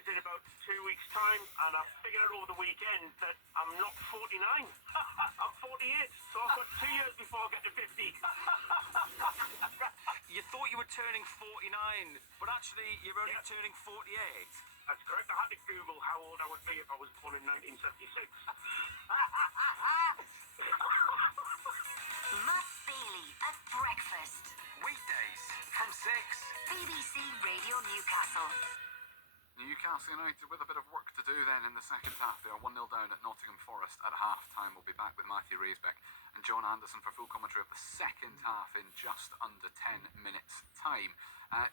is in about 2 weeks' time, and I figured out over the weekend that I'm not 49. I'm 48, so I've got 2 years before I get to 50. You thought you were turning 49, but actually you're only turning 48. That's correct. I had to Google how old I would be if I was born in 1976. Matt Bailey at breakfast. Weekdays from 6. BBC Radio Newcastle. Newcastle United with a bit of work to do then in the second half. They are 1-0 down at Nottingham Forest at half-time. We'll be back with Matthew Raisbeck and John Anderson for full commentary of the second half in just under 10 minutes' time.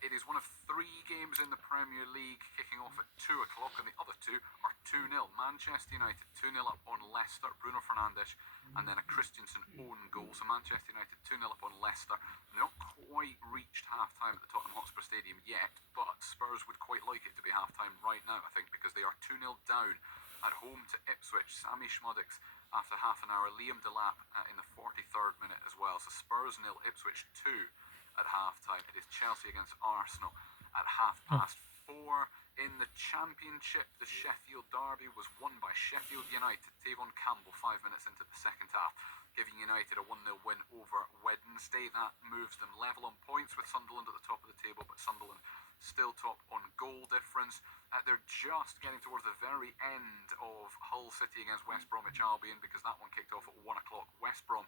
It is one of 3 games in the Premier League kicking off at 2 o'clock, and the other 2 are 2-0. Manchester United 2-0 up on Leicester, Bruno Fernandes, and then a Christensen own goal. So Manchester United 2-0 up on Leicester. They're not quite reached half-time at the Tottenham Hotspur Stadium yet, but Spurs would quite like it to be half-time right now, I think, because they are 2-0 down at home to Ipswich. Sammy Schmudix after half an hour, Liam Delap in the 43rd minute as well. So Spurs 0, Ipswich 2 at half-time. It is Chelsea against Arsenal at 4:30. In the Championship, the Sheffield derby was won by Sheffield United. Tavon Campbell 5 minutes into the second half, giving United a 1-0 win over Wednesday. That moves them level on points with Sunderland at the top of the table, but Sunderland still top on goal difference. They're just getting towards the very end of Hull City against West Bromwich Albion, because that one kicked off at 1 o'clock. West Brom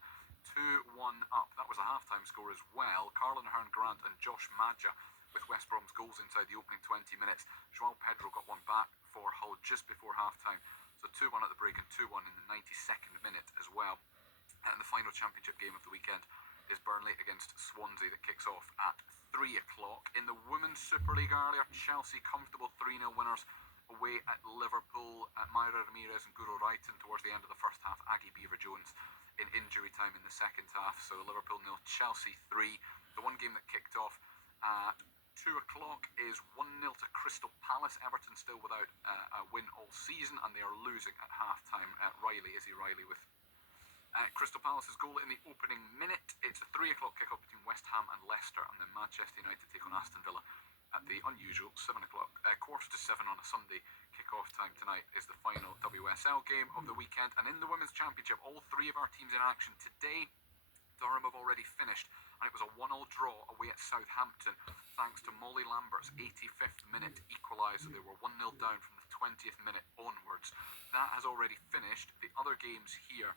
2-1 up. That was a half-time score as well. Carlin Hearn-Grant and Josh Madja with West Brom's goals inside the opening 20 minutes. João Pedro got one back for Hull just before half-time. So 2-1 at the break and 2-1 in the 92nd minute as well. And the final Championship game of the weekend is Burnley against Swansea that kicks off at 3 o'clock. In the Women's Super League earlier, Chelsea comfortable 3-0 winners away at Liverpool. Myra Ramirez and Guro Reiten towards the end of the first half. Aggie Beaver-Jones in injury time in the second half. So Liverpool 0, Chelsea 3. The one game that kicked off at 2 o'clock is 1-0 to Crystal Palace. Everton still without a win all season, and they are losing at half-time. Izzy Riley with Crystal Palace's goal in the opening minute. It's a 3 o'clock kick-off between West Ham and Leicester, and then Manchester United take on Aston Villa at the unusual 7 o'clock, 6:45 on a Sunday. Kick-off time tonight is the final WSL game of the weekend. And in the Women's Championship, all 3 of our teams in action today. Durham have already finished, and it was a 1-1 draw away at Southampton, thanks to Molly Lambert's 85th minute equaliser. They were 1-0 down from the 20th minute onwards. That has already finished. The other games here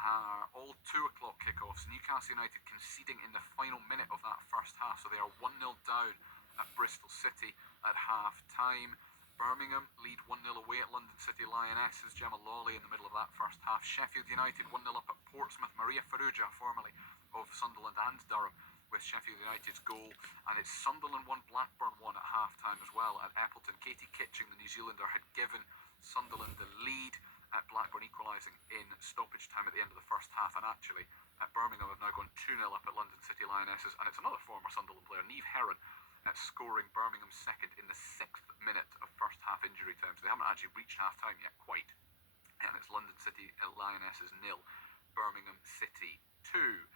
are all 2 o'clock kickoffs. Newcastle United conceding in the final minute of that first half, so they are 1-0 down at Bristol City at half-time. Birmingham lead 1-0 away at London City Lionesses. Gemma Lawley in the middle of that first half. Sheffield United 1-0 up at Portsmouth. Maria Farrugia, formerly of Sunderland and Durham, with Sheffield United's goal. And it's Sunderland 1, Blackburn 1 at half-time as well at Eppleton. Katie Kitching, the New Zealander, had given Sunderland the lead. At Blackburn equalising in stoppage time at the end of the first half. And actually, at Birmingham have now gone 2-0 up at London City Lionesses. And it's another former Sunderland player, Niamh Herron, scoring Birmingham's second in the 6th minute of first half injury time. So they haven't actually reached half-time yet, quite. And it's London City Lionesses 0, Birmingham City 2.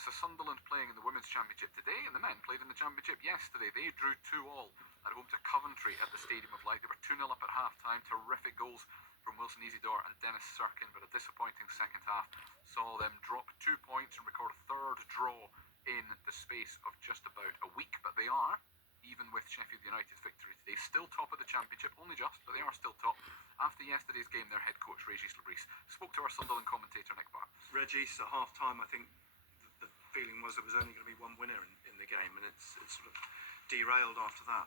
So Sunderland playing in the Women's Championship today, and the men played in the Championship yesterday. They drew 2-2 at home to Coventry at the Stadium of Light. They were 2-0 up at half-time. Terrific goals from Wilson Isidore and Dennis Sirkin, but a disappointing second half saw them drop 2 points and record a 3rd draw in the space of just about a week. But they are, even with Sheffield United's victory today, still top of the Championship, only just, but they are still top. After yesterday's game, their head coach, Régis Lebris, spoke to our Sunderland commentator, Nick Barr. Régis, at half-time, I think the feeling was there was only going to be one winner in the game, and it's sort of derailed after that.